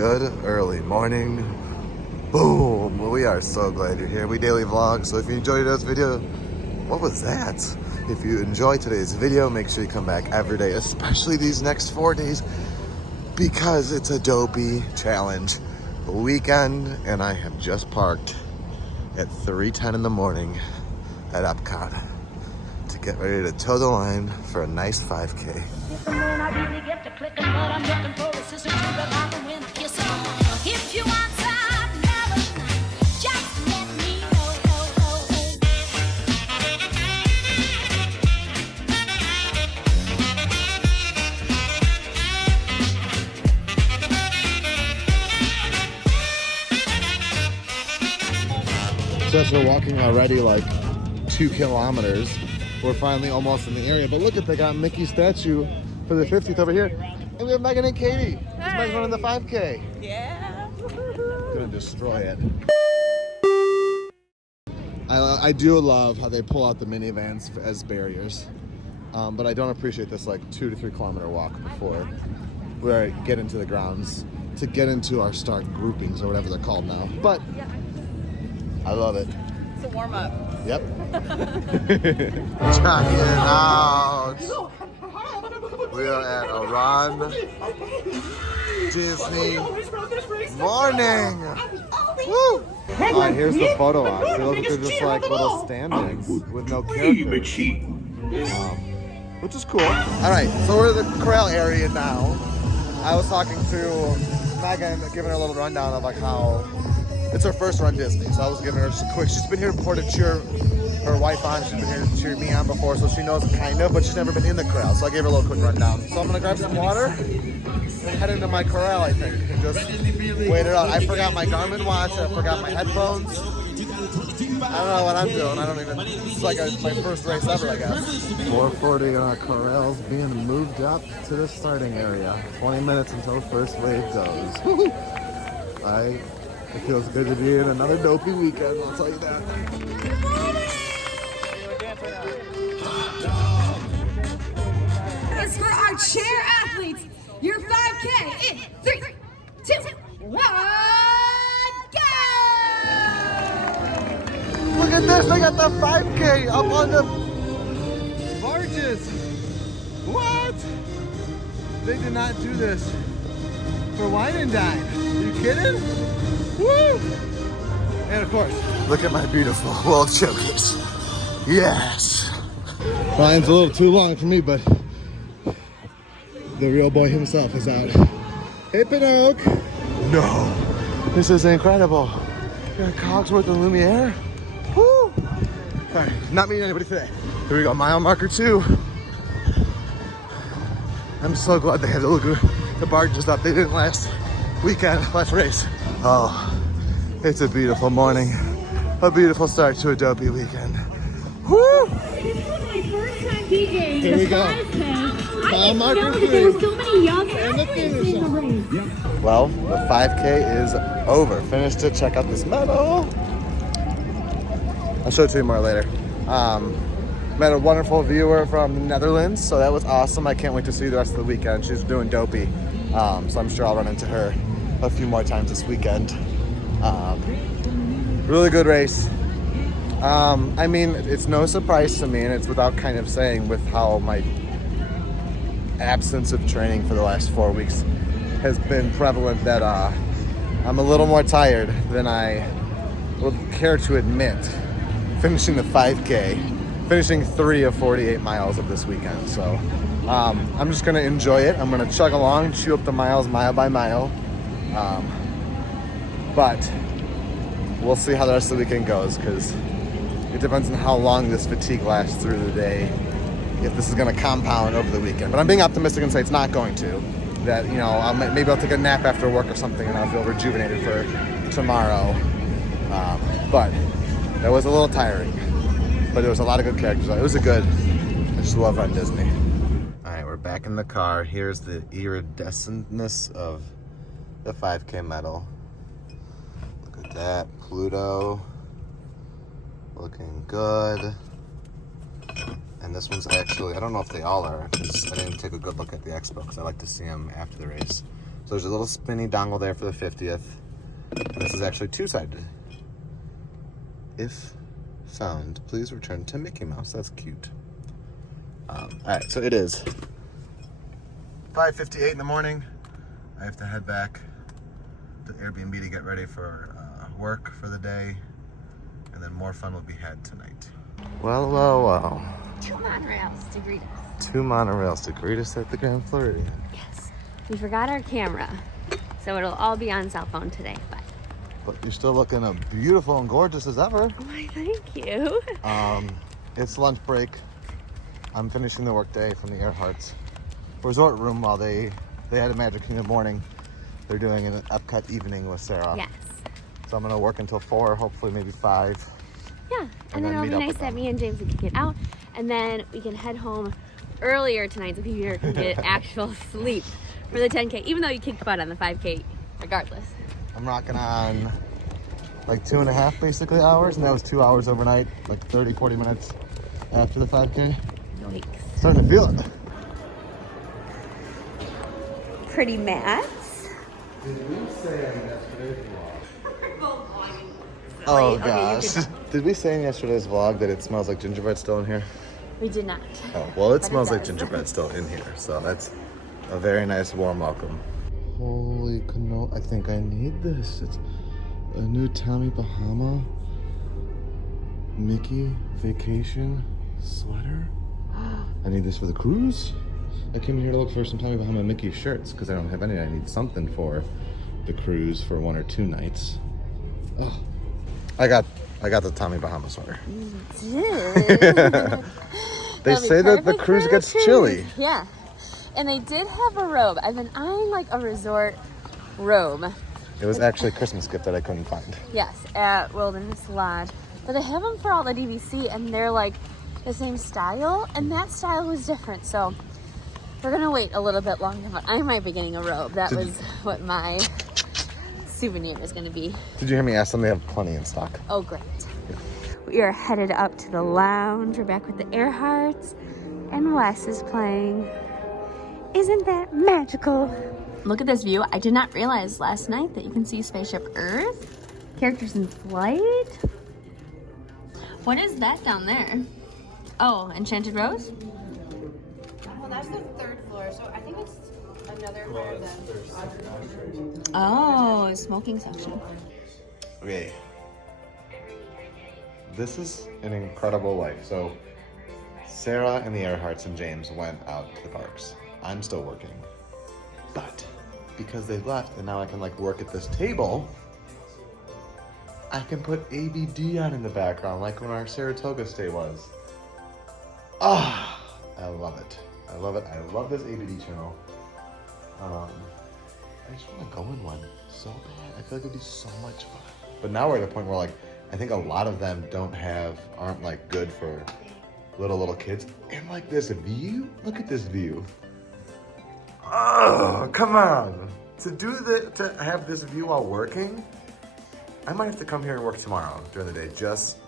Good early morning. Boom. Well, we are so glad you're here. We daily vlog, so if you enjoyed today's video, what was that? If you enjoyed today's video, make sure you come back every day, especially these next 4 days, because it's a Dopey challenge weekend, and I have just parked at 3:10 in the morning at EPCOT to get ready to toe the line for a nice 5K. If you want some never, just let me know. So as we're walking already like 2 kilometers, we're finally almost in the area. But look at, they got Mickey statue for the 50th over here. And we have Megan and Katie. This Megan's running the 5K. Yeah. Gonna destroy it. I do love how they pull out the minivans as barriers, but I don't appreciate this like 2 to 3 kilometer walk before we get into the grounds to get into our start groupings or whatever they're called now. But I love it. It's a warm up. Yep. Check it out. We are at a runDisney morning. Woo! Alright, here's the photo op. They look like they're just like little stand-ins with no characters. Which is cool. Alright, so we're in the corral area now. I was talking to Megan, giving her a little rundown of like how it's her first runDisney. So I was giving her just a quick, she's been here before to cheer her wife on. She's been here to cheer me on before, so she knows kind of, but she's never been in the corral. So I gave her a little quick rundown. So I'm gonna grab some water and head into my corral, I think, and just wait it out. I forgot my Garmin watch, I forgot my headphones. I don't know what I'm doing. I don't even, this is like my first race ever, I guess. 4:40 and our corral's being moved up to the starting area. 20 minutes until first wave goes. It feels good to be in another Dopey weekend, I'll tell you that. As for our chair athletes, your 5K in 3, 2, 1, go! Look at this, they got the 5K up on the barges. What? They did not do this for wine and dine. Are you kidding? Woo! And of course, look at my beautiful Walt showcase. Yes! Line's a little too long for me, but the real boy himself is out. Hey, Pinocchio! No! This is incredible. You're at Cogsworth and Lumiere? Woo! Alright, not meeting anybody today. Here we go, mile marker 2. I'm so glad they had the barges up. They didn't last race. Oh, it's a beautiful morning. A beautiful start to a Dopey weekend. Woo! This was my first time being Here we go. 5K. I didn't marker know that 3. there were so many young athletes in the race. Well, the 5K is over. Finished it. Check out this medal. I'll show it to you more later. Met a wonderful viewer from the Netherlands, so that was awesome. I can't wait to see the rest of the weekend. She's doing Dopey, so I'm sure I'll run into her a few more times this weekend. Really good race. I mean, it's no surprise to me, and it's without kind of saying with how my absence of training for the last 4 weeks has been prevalent that I'm a little more tired than I would care to admit finishing the 5K, finishing 3 of 48 miles of this weekend. So I'm just gonna enjoy it. I'm gonna chug along, chew up the miles mile by mile. But we'll see how the rest of the weekend goes, because it depends on how long this fatigue lasts through the day, if this is going to compound over the weekend. But I'm being optimistic and say it's not going to. That, you know, maybe I'll take a nap after work or something and I'll feel rejuvenated for tomorrow. But that was a little tiring. But there was a lot of good characters. It was a good, I just love runDisney. All right, we're back in the car. Here's the iridescentness of the 5K medal. Look at that, Pluto. Looking good. And this one's actually, I don't know if they all are, because I didn't take a good look at the expo, because I like to see them after the race. So there's a little spinny dongle there for the 50th. And this is actually two-sided. If found, please return to Mickey Mouse. That's cute. All right, so it is 5:58 in the morning. I have to head back to Airbnb to get ready for work for the day, and then more fun will be had tonight. Well. 2 monorails to greet us. 2 monorails to greet us at the Grand Floridian. Yes. We forgot our camera, so it'll all be on cell phone today, But you're still looking as beautiful and gorgeous as ever. Why, thank you. It's lunch break. I'm finishing the work day from the Erhardts resort room while they had a Magic Kingdom morning. They're doing an EPCOT evening with Sarah. Yes. So I'm gonna work until 4, hopefully maybe 5. Yeah, and then it'll be nice that me and James can get out, and then we can head home earlier tonight so people can get actual sleep for the 10K, even though you kicked butt on the 5K regardless. I'm rocking on like 2.5 basically hours, and that was 2 hours overnight, like 30, 40 minutes after the 5K. Yikes. Starting to feel it. Pretty mats. Did we say in yesterday's vlog? Oh, Gosh. Did we say in yesterday's vlog that it smells like gingerbread still in here? We did not. Oh, well, it But smells it like does. gingerbread still in here, so that's a very nice warm welcome. Holy canola, I think I need this. It's a new Tommy Bahama Mickey vacation sweater. I need this for the cruise. I came here to look for some Tommy Bahama Mickey shirts because I don't have any. I need something for the cruise for 1 or 2 nights. Oh, I got the Tommy Bahama sweater. They say that the cruise gets chilly. Yeah. And they did have a robe. I've been eyeing like a resort robe. It was actually a Christmas gift that I couldn't find. Yes, at Wilderness Lodge. But they have them for all the DVC and they're like the same style. And that style was different. So we're going to wait a little bit longer. But I might be getting a robe. That was what my souvenir is going to be. Did you hear me ask them? They have plenty in stock. Oh, great. We are headed up to the lounge. We're back with the Erhardts. And Wes is playing. Isn't that magical? Look at this view. I did not realize last night that you can see Spaceship Earth. Characters in flight. What is that down there? Oh, Enchanted Rose? Well, that's the 3rd floor, so I think it's another part of the... Oh, smoking section. Okay. This is an incredible life. So Sarah and the Erhardts and James went out to the parks. I'm still working. But because they left and now I can like work at this table, I can put ABD on in the background like when our Saratoga stay was. Ah, I love it. I love it. I love this ABD channel. I just want to go in one so bad. I feel like it'd be so much fun. But now we're at a point where like, I think a lot of them aren't like good for little kids. And like this view, look at this view. Oh, come on. To have this view while working, I might have to come here and work tomorrow during the day. Just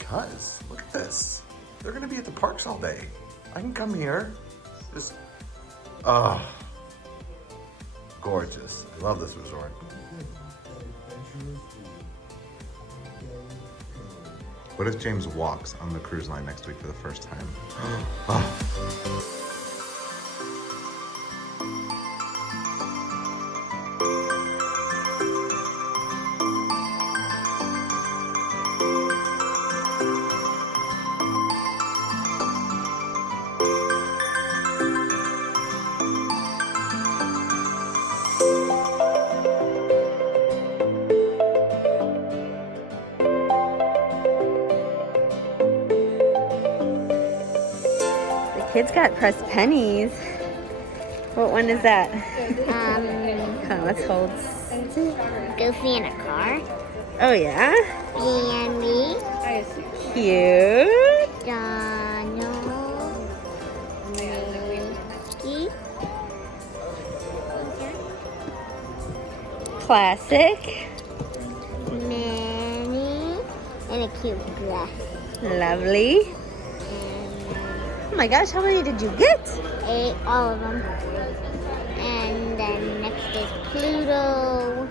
cause. Look at this. They're gonna be at the parks all day. I can come here. Just, gorgeous. I love this resort. What if James walks on the cruise line next week for the first time? Kids got pressed pennies. What one is that? Oh, let's hold. Goofy in a car. Oh, yeah? And me. Cute. Donald. Mickey. Classic. Minnie. And a cute dress. Lovely. Oh my gosh, how many did you get? 8, all of them. And then next is Pluto.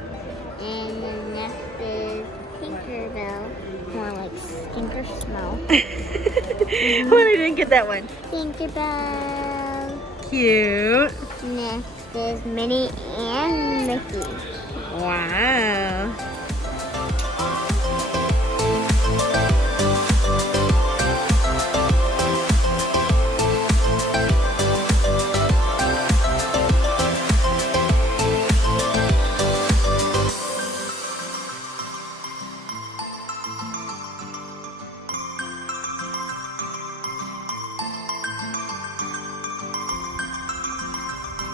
And the next is Tinkerbell. More like Stinker Smell. Oh, I didn't get that one. Tinkerbell. Cute. Next is Minnie and Mickey. Wow.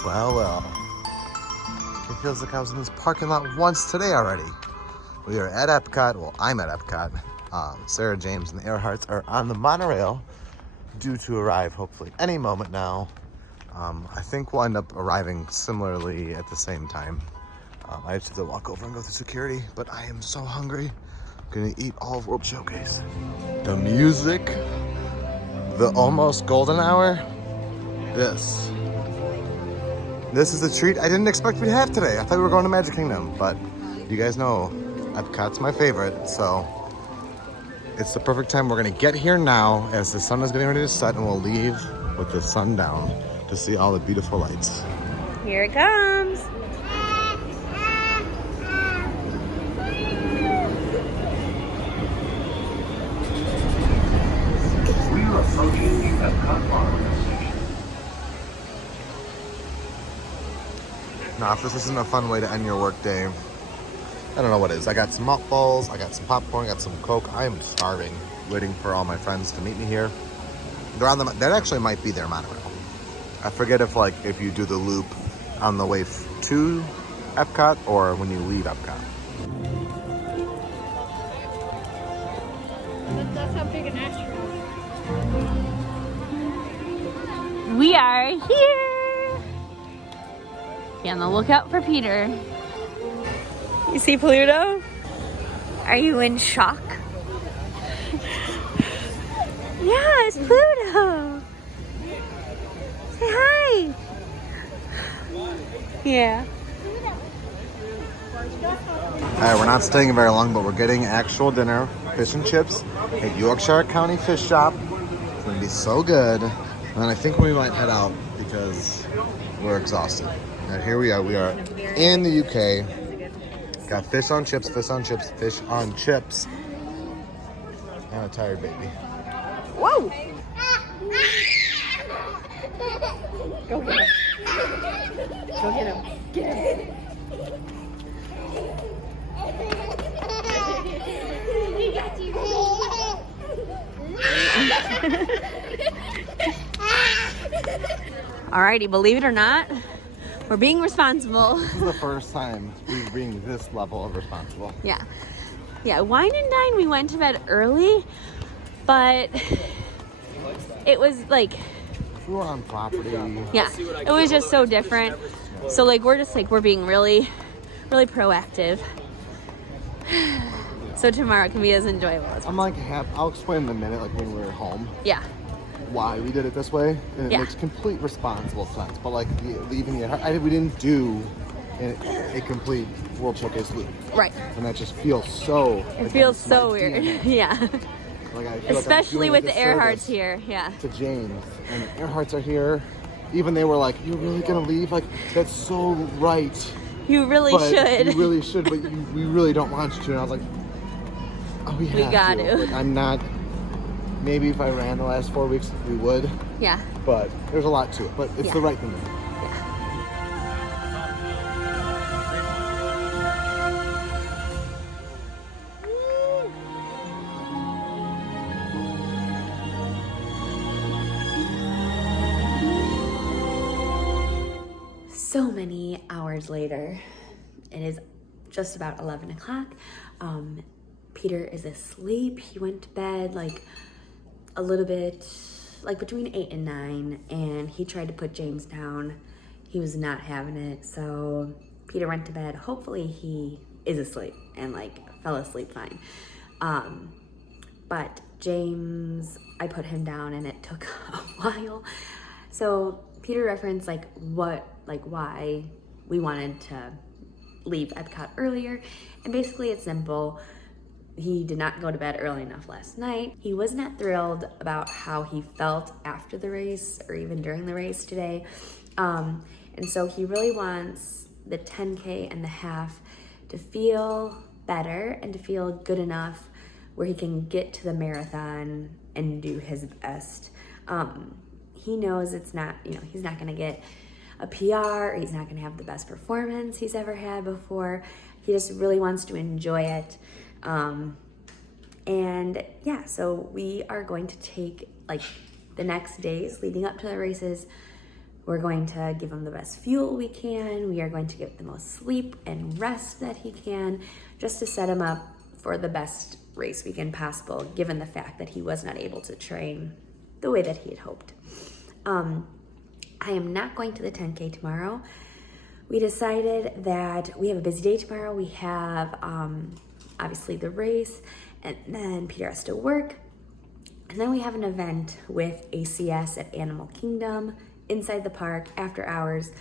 Well, well. It feels like I was in this parking lot once today already. We are at EPCOT. Well, I'm at EPCOT. Sarah, James, and the Erhardts are on the monorail, due to arrive hopefully any moment now. I think we'll end up arriving similarly at the same time. I just have to walk over and go through security, but I am so hungry. I'm gonna eat all of World Showcase. The music, the almost golden hour. This is the treat I didn't expect we'd have today. I thought we were going to Magic Kingdom, but you guys know EPCOT's my favorite, so it's the perfect time. We're gonna get here now as the sun is getting ready to set, and we'll leave with the sun down to see all the beautiful lights. Here it comes. We are approaching the EPCOT monorail station. Now, if this isn't a fun way to end your work day, I don't know what is. I got some mothballs, I got some popcorn, I got some Coke. I am starving, waiting for all my friends to meet me here. They're on the, that actually might be their monorail. I forget if you do the loop on the way to EPCOT or when you leave EPCOT. That's how big an astronaut. We are here. Be on the lookout for Peter. You see Pluto? Are you in shock? Yeah, it's Pluto. Say hi. Yeah. All right, we're not staying very long, but we're getting actual dinner, fish and chips at Yorkshire County Fish Shop. It's gonna be so good. And I think we might head out because we're exhausted. And here we are in the UK. Got fish on chips, fish on chips, fish on chips. And a tired baby. Whoa. Go get him. Go get him. Get him. Alrighty, believe it or not, we're being responsible. This is the first time we're being this level of responsible. Yeah. Yeah, wine and dine, we went to bed early, but it was like, We were on property. yeah, it was just so different. So like, we're being really, really proactive. So tomorrow can be as enjoyable as I'm like, I'll explain in a minute, like when we were home, yeah. why we did it this way, and it Yeah. makes complete responsible sense. But like leaving the, we didn't do a complete World Showcase loop, Right. and that just feels so. It feels so weird. Yeah. Like I feel Especially like I'm with the doing a Erhardts disservice here. Yeah. to James, and the Erhardts are here. Even they were like, "You're really gonna leave? Like that's so right." You really But should. You really should, but we really don't want you to. And I was like, oh, we have got to. to. Like, I'm not. Maybe if I ran the last 4 weeks, we would. Yeah. But there's a lot to it. But it's Yeah. the right thing to do. So many hours later, it is just about 11 o'clock. Peter is asleep. He went to bed like a little bit, like between 8 and 9, and he tried to put James down. He was not having it, so Peter went to bed. Hopefully he is asleep and like fell asleep fine. But James, I put him down and it took a while. So Peter referenced why we wanted to leave EPCOT earlier. And basically it's simple. He did not go to bed early enough last night. He was not thrilled about how he felt after the race or even during the race today. And so he really wants the 10K and the half to feel better and to feel good enough where he can get to the marathon and do his best. He knows it's not, he's not gonna get a PR, or he's not gonna have the best performance he's ever had before. He just really wants to enjoy it. And yeah, so we are going to take like the next days leading up to the races. We're going to give him the best fuel we can. We are going to get the most sleep and rest that he can, just to set him up for the best race weekend possible, given the fact that he was not able to train the way that he had hoped. I am not going to the 10K tomorrow. We decided that we have a busy day tomorrow. We have obviously the race, and then Peter has to work. And then we have an event with ACS at Animal Kingdom inside the park after hours,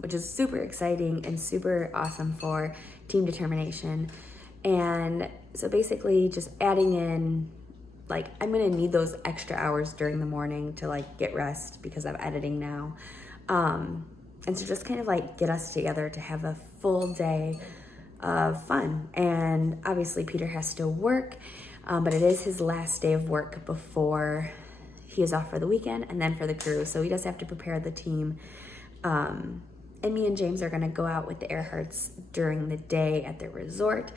which is super exciting and super awesome for Team Determination. And so basically just adding in, like, I'm gonna need those extra hours during the morning to like get rest because I'm editing now. And so just kind of like get us together to have a full day of fun. And obviously Peter has to work, but it is his last day of work before he is off for the weekend and then for the crew. So he does have to prepare the team. And me and James are gonna go out with the Erhardts during the day at the resort,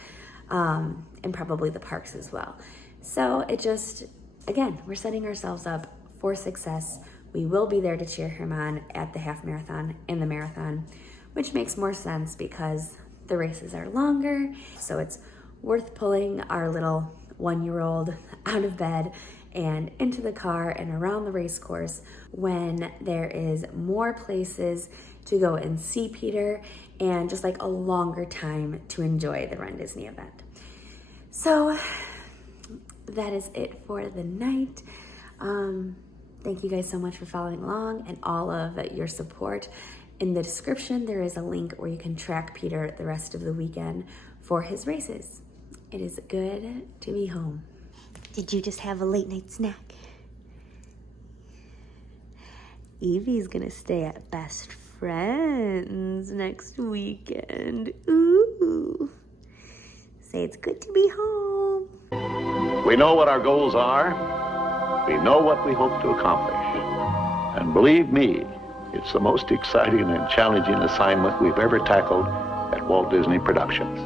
and probably the parks as well. So it just, again, we're setting ourselves up for success. We will be there to cheer him on at the half marathon and the marathon, which makes more sense because the races are longer. So it's worth pulling our little 1-year-old out of bed and into the car and around the race course when there is more places to go and see Peter and just like a longer time to enjoy the Run Disney event. So that is it for the night. Thank you guys so much for following along and all of your support. In the description, there is a link where you can track Peter the rest of the weekend for his races. It is good to be home. Did you just have a late night snack? Evie's gonna stay at Best Friends next weekend. Ooh. Say it's good to be home. We know what our goals are. We know what we hope to accomplish. And believe me, it's the most exciting and challenging assignment we've ever tackled at Walt Disney Productions.